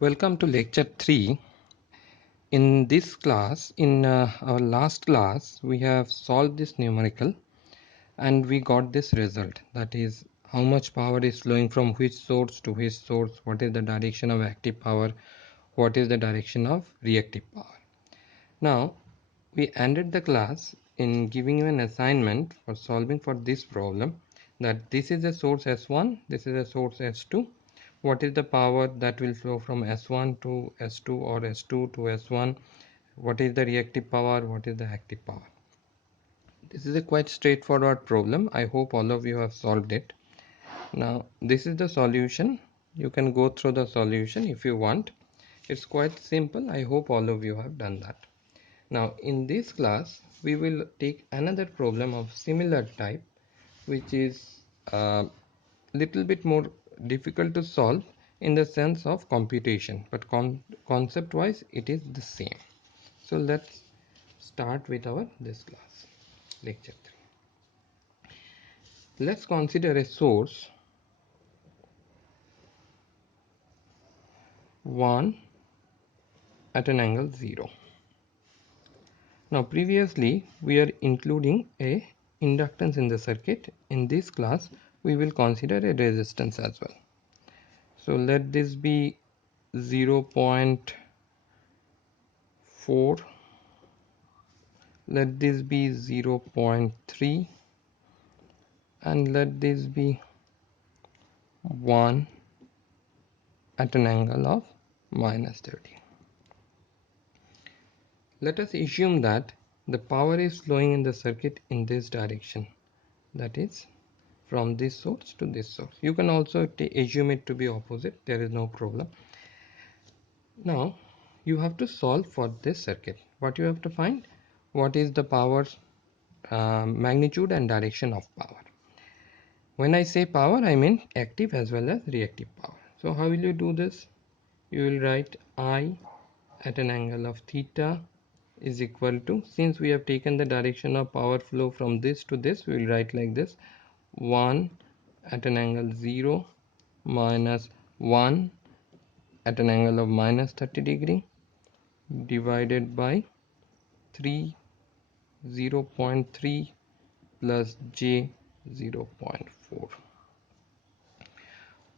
Welcome to lecture 3. In this class, in our last class, we have solved this numerical and we got this result, that is how much power is flowing from which source to which source, what is the direction of active power, what is the direction of reactive power. Now we ended the class in giving you an assignment for solving for this problem, that this is a source S1, this is a source S2. What is the power that will flow from S1 to S2 or S2 to S1? What is the reactive power? What is the active power? This is a quite straightforward problem. I hope all of you have solved it. Now this is the solution. You can go through the solution if you want. It's quite simple. I hope all of you have done that. Now in this class we will take another problem of similar type, which is a little bit more difficult to solve in the sense of computation, but concept wise it is the same. So let's start with our this class, lecture 3. Let's consider a source 1 at an angle 0. Now previously we are including a inductance in the circuit. In this class we will consider a resistance as well. So let this be 0.4, let this be 0.3, and let this be 1 at an angle of -30. Let us assume that the power is flowing in the circuit in this direction, that is from this source to this source. You can also assume it to be opposite, there is no problem. Now you have to solve for this circuit. What you have to find? What is the power magnitude and direction of power. When I say power, I mean active as well as reactive power. So how will you do this? You will write I at an angle of theta is equal to, since we have taken the direction of power flow from this to this, we will write like this: 1 at an angle 0 minus 1 at an angle of -30 degree divided by 3 0.3 plus j 0.4.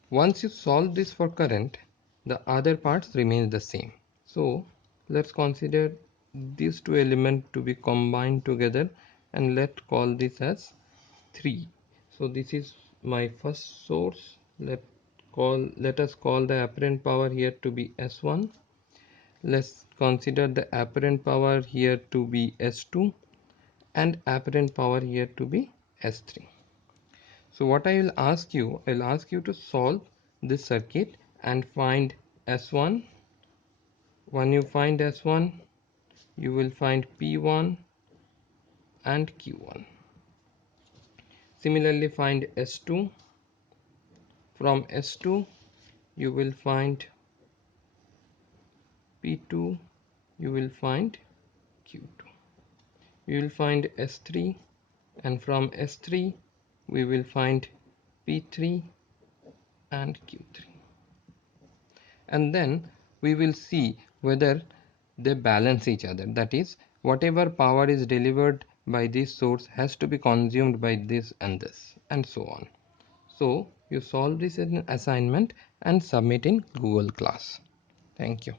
Once you solve this for current, the other parts remain the same. So let's consider these two elements to be combined together, and let's call this as 3. So this is my first source. Let us call the apparent power here to be S1. Let's consider the apparent power here to be S2 and apparent power here to be S3. So what I will ask you, I'll ask you to solve this circuit and find S1. When you find S1, you will find P1 and Q1. Similarly, find S2. From S2, you will find P2, you will find Q2. You will find S3, and from S3, we will find P3 and Q3. And then we will see whether they balance each other, that is, whatever power is delivered by this source has to be consumed by this and this, and so on. So you solve this in an assignment and submit in Google class. Thank you.